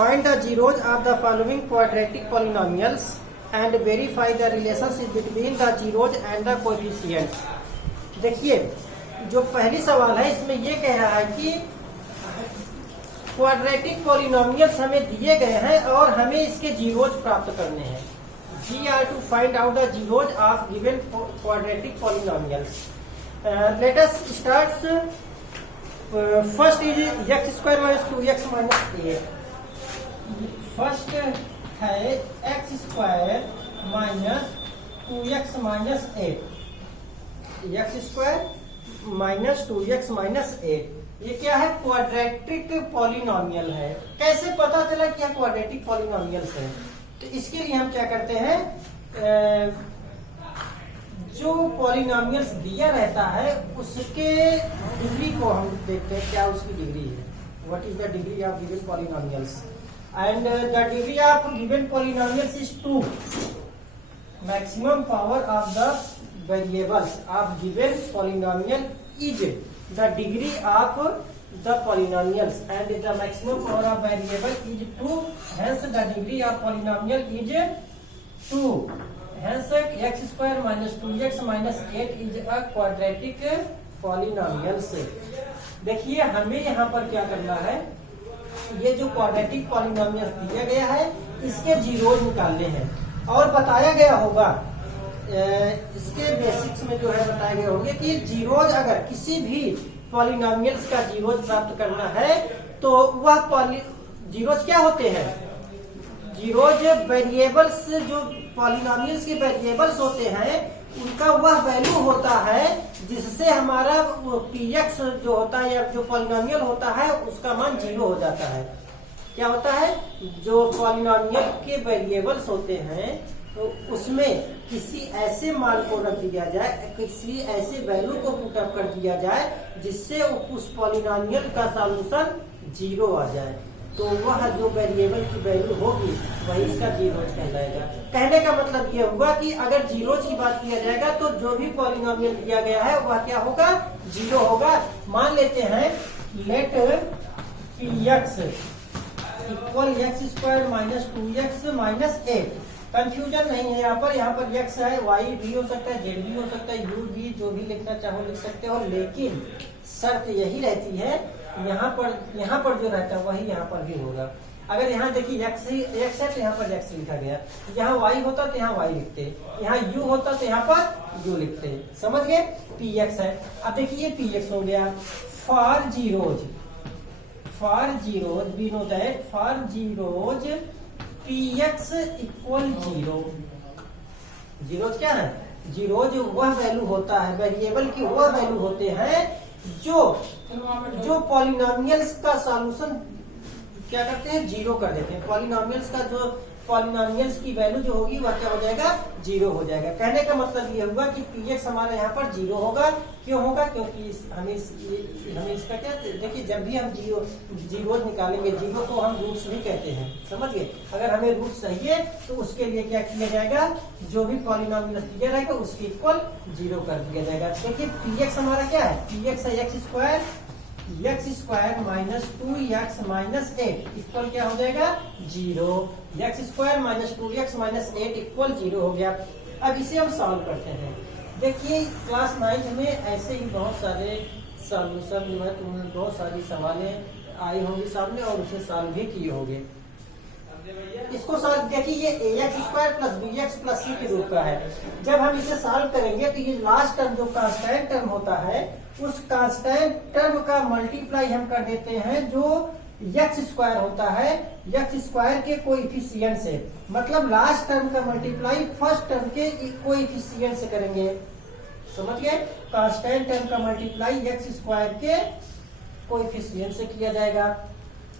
Find the zeros of the following quadratic polynomials and verify the relationship between the zeros and the coefficients। देखिए जो पहली सवाल है इसमें ये कह रहा है कि क्वाड्रेटिक पॉलिनोमियल्स हमें दिए गए हैं और हमें इसके जीरोज प्राप्त करने हैं। We are to find out the zeros of given quadratic polynomials. Let us start. First is x square minus 2x minus 8। First है x square minus 2x minus 8। X square minus 2x minus 8 ये क्या है? Quadratic polynomial है। कैसे पता चला कि यह क्वाड्रेटिक पॉलिनोमियल्स है? तो इसके लिए हम क्या करते हैं, जो पॉलिनोमियल्स दिया रहता है उसके डिग्री को हम देखते हैं, क्या उसकी डिग्री है। What is the degree of given polynomials and the degree of given polynomials is 2। Maximum power of the variables of given polynomial is the degree of the polynomials and the maximum power of variable is 2, hence the degree of polynomial is 2, hence x square minus 2x minus 8 is a quadratic polynomials। देखिए हमें यहाँ पर क्या करना है, ये जो quadratic polynomials दिया गया है इसके जीरोज निकालने हैं और बताया गया होगा, इसके बेसिक्स में जो है बताए गए होंगे कि जीरोज अगर किसी भी पॉलिनोमियल्स का जीरोज प्राप्त करना है तो वह जीरोज क्या होते हैं? जीरोज वेरिएबल्स, जो पॉलिनोमियल्स के वेरिएबल्स होते हैं उनका वह वैल्यू होता है जिससे हमारा px जो होता है या जो पॉलिनोमियल होता है उसका मान 0 हो जाता है। क्या होता है? जो पॉलिनोमियल के वेरिएबल्स होते हैं तो उसमें किसी ऐसे मान को रख दिया जाए, किसी ऐसे वैल्यू को पुटअप कर दिया जाए जिससे उस पॉलिनोमियल का सॉल्यूशन 0 आ जाए, तो वह जो वेरिएबल की वैल्यू होगी वही इसका जीरोज कहलाएगा। कहने का मतलब ये हुआ कि अगर जीरोज की बात किया जाएगा तो जो भी पॉलिनोमियल दिया गया है वह क्या होगा? 0 होगा। मान लेते हैं let px equal x square minus 2x minus 8। Confusion नहीं है यहाँ पर x है, y भी हो सकता है, z भी हो सकता है, u भी, जो भी लिखना चाहो लिख सकते हो, लेकिन शर्त यही रहती है यहाँ पर जो रहता है वही यहाँ पर भी होगा। अगर यहाँ देखिए x है तो यहाँ पर x लिखा गया, यहाँ y होता तो यहाँ y लिखते, यहाँ u होता तो यहाँ पर u लिखते। समझ गए? px है। अब देखिए px हो गया। For zeros we know that for zeros px equal 0। Zeros क्या है? जीरोज वह वैल्यू होता है, वेरिएबल की वह वैल्यू होते हैं जो पॉलिनोमियल्स का सॉल्यूशन क्या करते हैं? 0 कर देते हैं। पॉलिनोमियल्स की वैल्यू जो होगी वह क्या हो जाएगा? 0 हो जाएगा। कहने का मतलब ये हुआ कि px हमारा यहाँ पर 0 होगा। क्यों होगा? क्योंकि हमें इसका क्या, देखिए जब भी हम जीरोज निकालेंगे, जीरो को हम रूट्स भी कहते हैं, समझ गए? अगर हमें रूट चाहिए तो उसके लिए क्या किया जाएगा? जो भी पॉलिनोमियल दिया रहेगा उसके इक्वल 0 कर दिया जाएगा। देखिए px हमारा क्या है? px है x square minus 2x minus 8 equal क्या हो जाएगा? 0। X square minus 2x minus 8 equal 0 हो गया। अब इसे हम सॉल्व करते हैं। देखिए क्लास 9 में ऐसे ही बहुत सारे सॉल्यूशन जो है, तुमने बहुत सारी सवालें आई होंगी सामने और उसे सॉल्व भी किए होंगे। इसको सॉल्व देखिए, ये ax square plus bx plus c के रूप का है। जब हम इसे सॉल्व करेंगे तो ये लास्ट टर्म जो कांस्टेंट टर्म होता है उस कांस्टेंट टर्म का मल्टीप्लाई हम कर देते हैं जो एक्स स्क्वायर होता है, एक्स स्क्वायर के कोएफिशिएंट से। मतलब लास्ट टर्म का मल्टीप्लाई फर्स्ट टर्म के कोएफिशिएंट से करेंगे। समझ गए? कांस्टेंट टर्म का मल्टीप्लाई एक्स स्क्वायर के कोएफिशिएंट से किया जाएगा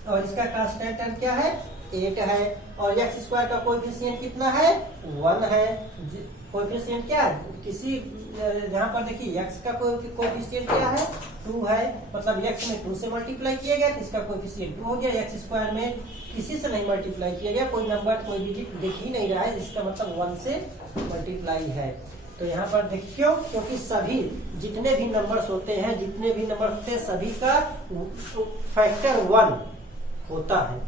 और इसका कांस्टेंट टर्म क्या है? 8 है और एक्स स्क्वायर का कोएफिशिएंट कितना है? 1 है। कोएफिशिएंट क्या है? किसी यहाँ पर देखिए x का कोएफिशिएंट क्या है? 2 है, मतलब x में 2 से मल्टीप्लाई किया गया तो इसका कोएफिशिएंट 2 हो गया। एक्स स्क्वायर में किसी से नहीं मल्टीप्लाई किया गया, कोई नंबर कोई डिजिट दिख ही नहीं रहा है, इसका मतलब 1 से मल्टीप्लाई है। तो यहाँ पर देखियो, क्योंकि सभी जितने भी नंबर्स होते हैं सभी का फैक्टर 1 होता है।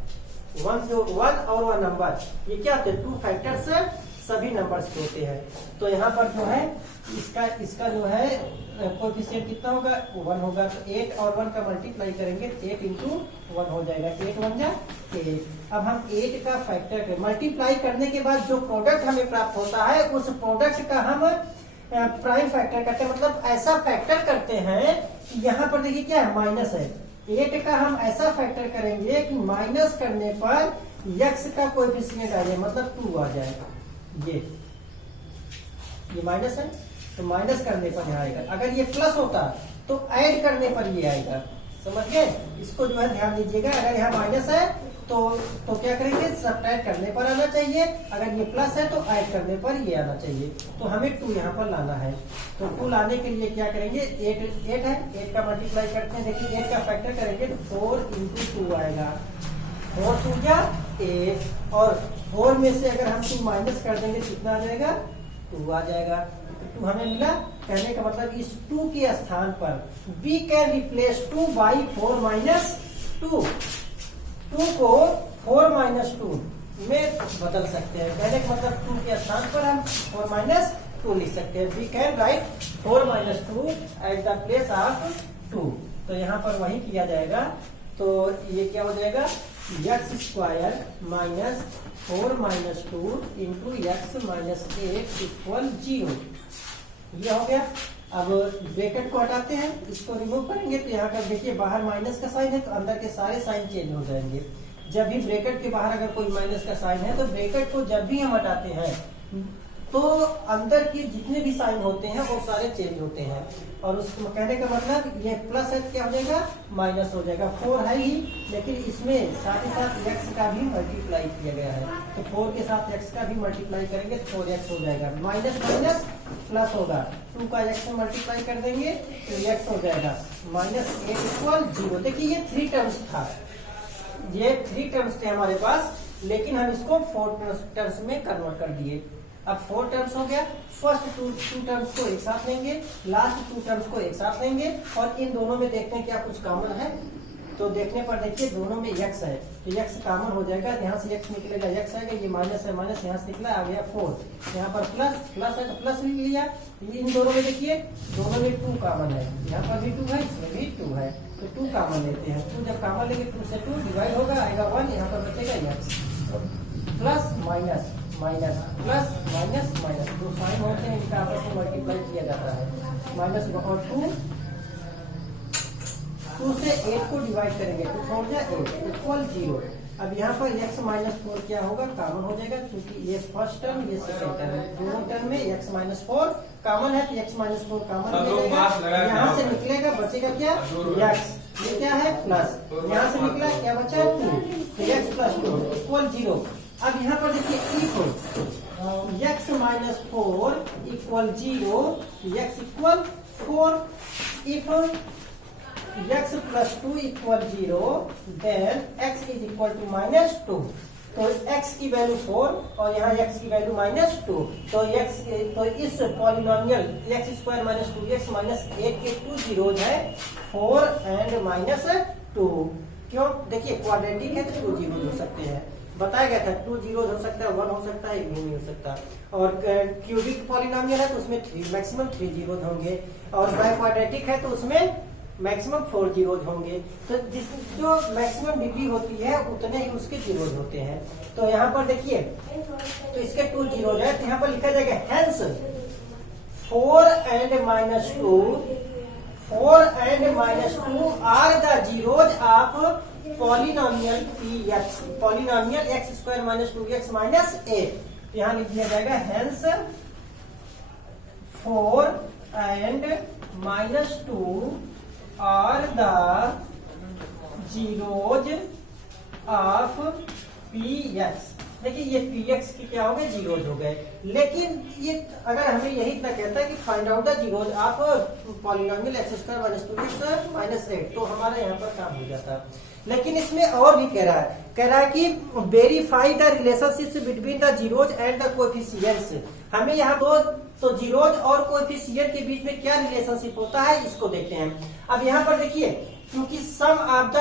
वन और वन नंबर, ये क्या होते हैं, टू फैक्टर्स सभी नंबर्स के होते हैं। तो यहाँ पर जो है इसका जो है कोएफिशिएंट कितना होगा, 1 होगा। तो 8 और 1 का मल्टीप्लाई करेंगे, 8 इंटू 1 हो जाएगा, 8 1 जा 8। अब हम 8 का फैक्टर मल्टीप्लाई करने के बाद जो प्रोडक्ट हमें प्राप्त होता है, उस प्रोडक्ट का हम प्राइम फैक्टर करते हैं, मतलब ऐसा फैक्टर करते हैं कि यहाँ पर देखिए क्या है, माइनस है। 8 का हम ऐसा फैक्टर करेंगे कि माइनस करने पर x का कोएफिशिएंट आ जाए, मतलब 2 आ जाएगा। ये माइनस है तो माइनस करने पर यहाँ आएगा। अगर ये प्लस होता तो ऐड करने पर ये आएगा, समझ गए। इसको जो है ध्यान दीजिएगा, अगर यहाँ माइनस है तो क्या करेंगे, सब्ट्रैक्ट करने पर आना चाहिए। अगर ये प्लस है तो ऐड करने पर ये आना चाहिए। तो हमें 2 यहाँ पर लाना है। तो 2 लाने के लिए क्या करेंगे, 8 है, 8 का मल्टीप्लाई करते हैं। देखिए 8 का फैक्टर करेंगे तो 4 इंटू 2 आएगा, 4 2 जा 8, और 4 में से अगर हम 2 माइनस कर देंगे कितना आ जाएगा, 2 आ जाएगा। तो 2 हमें मिला। कहने का मतलब इस 2 के स्थान पर we can replace 2 by 4 minus 2। 2 को 4 माइनस 2 में बदल सकते हैं। कहने का मतलब 2 के स्थान पर हम 4 माइनस 2 लिख सकते हैं। We can write 4 minus 2 at the place of 2। तो यहाँ पर वही किया जाएगा। तो ये क्या हो जाएगा, x square minus 4 minus 2 into x minus 8 equal 0। ये हो गया। अब ब्रैकेट को हटाते हैं, इसको रिमूव करेंगे तो यहाँ पर देखिए बाहर माइनस का साइन है तो अंदर के सारे साइन चेंज हो जाएंगे। जब भी ब्रैकेट के बाहर अगर कोई माइनस का साइन है तो ब्रैकेट को जब भी हम हटाते हैं तो अंदर के जितने भी साइन होते हैं वो सारे चेंज होते हैं। और उसको कहने का मतलब ये प्लस है क्या हो जाएगा, माइनस हो जाएगा। 4 है ही, लेकिन इसमें साथ ही साथ x का भी मल्टीप्लाई किया गया है। तो 4 के साथ x का भी मल्टीप्लाई करेंगे तो 4x हो जाएगा। माइनस माइनस प्लस होगा, 2 का x से मल्टीप्लाई कर देंगे तो x हो जाएगा माइनस 8 इक्वल 0। देखिए ये 3 टर्म्स था, ये 3 टर्म्स थे हमारे पास, लेकिन हम इसको 4 टर्म्स में कन्वर्ट कर दिए। अब 4 टर्म्स हो गया। फर्स्ट 2 टर्म्स को एक साथ लेंगे, लास्ट 2 टर्म्स को एक साथ लेंगे, और इन दोनों में देखते हैं क्या कुछ कॉमन है। तो देखने पर देखिए दोनों में x है तो x कॉमन हो जाएगा। यहाँ से x निकलेगा, x आएगा, ये माइनस है, माइनस यहाँ से निकला, आ गया 4। यहाँ पर प्लस है तो प्लस लिख लिया। इन दोनों में देखिए दोनों में 2 कॉमन है, यहाँ पर भी 2 है, इसमें भी 2 है, तो 2 कॉमन लेते हैं। 2 जब कॉमन लेंगे 2 से 2 डिवाइड होगा, आएगा 1, यहाँ पर बचेगा x। Plus minus minus plus minus minus, जो साइन होते हैं इनका आपस में मल्टीप्लाई किया जाता है। माइनस और 2 से 8 को डिवाइड करेंगे, 2 4 जा 8 इक्वल 0। अब यहाँ पर x माइनस 4 क्या होगा, कॉमन हो जाएगा, क्योंकि ये फर्स्ट टर्म ये सेकंड टर्म है। दोनों टर्म में x माइनस 4 कॉमन है तो x माइनस 4 कॉमन निकलेगा। यहाँ से निकलेगा, बचेगा क्या, x, ये क्या है प्लस, यहाँ से निकला क्या बचा 2, तो x प्लस 2 इक्वल 0। अब यहाँ पर देखिए if x minus 4 equal 0, x equal 4, if x plus 2 equal 0, then x is equal to minus 2। तो x की वैल्यू 4 और यहाँ x की वैल्यू माइनस 2। तो इस polynomial x square minus 2x minus 8 के 2 जीरोज है, 4 एंड माइनस 2। क्यों, देखिए क्वाड्रेटिक है तो 2 जीरोज हो सकते हैं, बताया गया था 2 जीरो हो सकता है, 1 हो सकता है, 1 नहीं हो सकता। और क्यूबिक पॉलिनोमियल है तो उसमें मैक्सिमम 3 जीरो होंगे, और बाय क्वाड्रेटिक है तो उसमें मैक्सिमम 4 जीरोज होंगे। तो जो मैक्सिमम डिग्री होती है उतने ही उसके जीरोज होते हैं। तो यहाँ पर देखिए तो इसके 2 जीरोज है, तो यहाँ पर लिखा जाएगा hence 4 and minus 2 are the zeros of polynomial px, polynomial x square minus 2x minus 8। यहाँ लिख दिया जाएगा hence 4 and minus 2 are the zeros of px। देखिए ये px की क्या हो गए, जीरोज हो गए। लेकिन ये अगर हमें यही इतना कहता है कि find out the zeros of polynomial x square minus 2x minus 8, तो हमारा यहाँ पर काम हो जाता। लेकिन इसमें और भी कह रहा है कि verify the relationship between the zeros and the coefficients. हमें यहाँ तो जीरोज और कोएफिशिएंट के बीच में क्या रिलेशनशिप होता है इसको देखते हैं। अब यहाँ पर देखिए, क्योंकि सम ऑफ द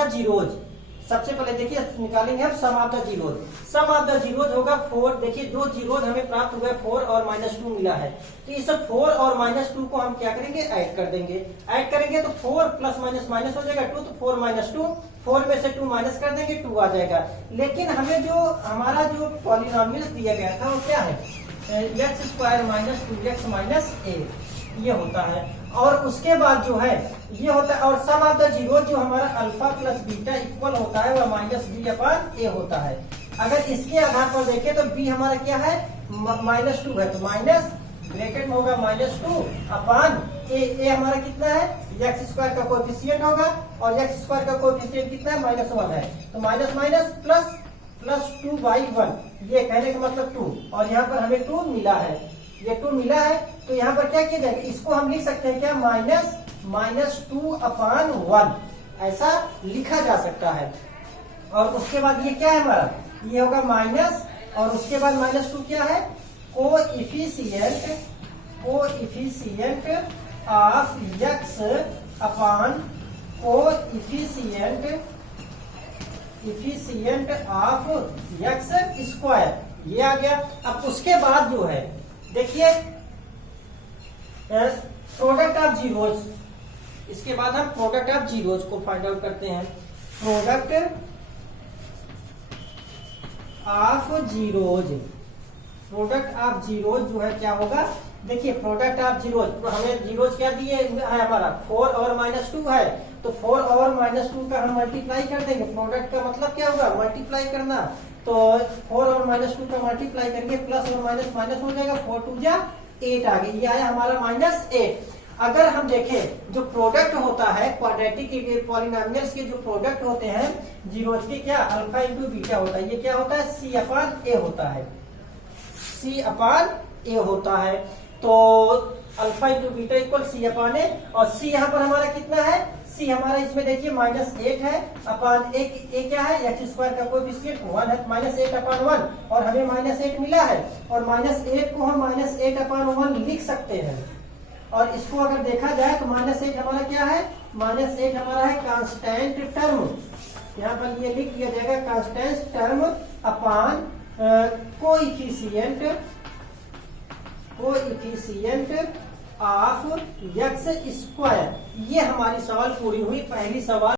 सबसे पहले देखिए निकालेंगे हम sum of the zeros. Sum of the zeros होगा 4। देखिए दो जीरोज हमें प्राप्त हुआ है, 4 और -2 मिला है। तो इस 4 और -2 को हम क्या करेंगे, ऐड कर देंगे। ऐड करेंगे तो 4 प्लस माइनस माइनस हो जाएगा 2, तो 4 - 2, 4 में से 2 माइनस कर देंगे 2 आ जाएगा। लेकिन हमें जो हमारा जो पॉलिनोमियल्स दिया गया था वो क्या है, x square minus 2x minus a, ये होता है। और उसके बाद जो है ये होता है, और सम ऑफ द जीरो जो हमारा अल्फा प्लस बीटा इक्वल होता है वह -b/a होता है। अगर इसके आधार पर देखें तो b हमारा क्या है, -2 है, तो माइनस ब्रैकेट में होगा -2/a। a हमारा कितना है, x स्क्वायर का कोएफिशिएंट होगा, और x स्क्वायर का कोएफिशिएंट कितना है, -1 है। तो माइनस माइनस प्लस 2/1, ये कहने का मतलब 2, और यहाँ पर हमें 2 मिला है, ये 2 मिला है। तो यहाँ पर क्या किया जाएगा, इसको हम लिख सकते हैं क्या, -2/1, ऐसा लिखा जा सकता है। और उसके बाद ये क्या है हमारा, ये होगा माइनस, और उसके बाद -2 क्या है, coefficient of x upon coefficient of x square, ये आ गया। अब उसके बाद जो है देखिए प्रोडक्ट ऑफ जीरोज, इसके बाद हम प्रोडक्ट ऑफ जीरोज को फाइंड आउट करते हैं। प्रोडक्ट ऑफ जीरोज जो है क्या होगा, देखिए प्रोडक्ट ऑफ जीरोज, तो हमें जीरोज क्या दिए है हमारा, 4 और -2 है, तो 4 और -2 का हम मल्टीप्लाई कर देंगे। प्रोडक्ट का मतलब क्या होगा, मल्टीप्लाई करना, तो 4 और -2 का मल्टीप्लाई करेंगे, प्लस और माइनस माइनस हो जाएगा, 4 2 जा 8 आ गया, ये आया हमारा -8। अगर हम देखें जो प्रोडक्ट होता है क्वाड्रेटिक पॉलिनोमियल्स के जो प्रोडक्ट होते हैं जीरोज के, क्या अल्फा इंटू बीटा होता है, ये क्या होता है, C/A होता है, C/A होता है। तो alpha into beta equal C/A, और C यहाँ पर हमारा कितना है, C हमारा इसमें देखिए -8 है, अपान a क्या है, x स्क्वायर का कोएफिशिएंट 1 है, -8/1, और हमें -8 मिला है, और -8 को हम -8/1 लिख सकते हैं। और इसको अगर देखा जाए तो -8 हमारा क्या है, -8 हमारा है कांस्टेंट टर्म, यहाँ पर ये लिख दिया जाएगा constant term upon coefficient of x square. ये हमारी सवाल पूरी हुई, पहली सवाल।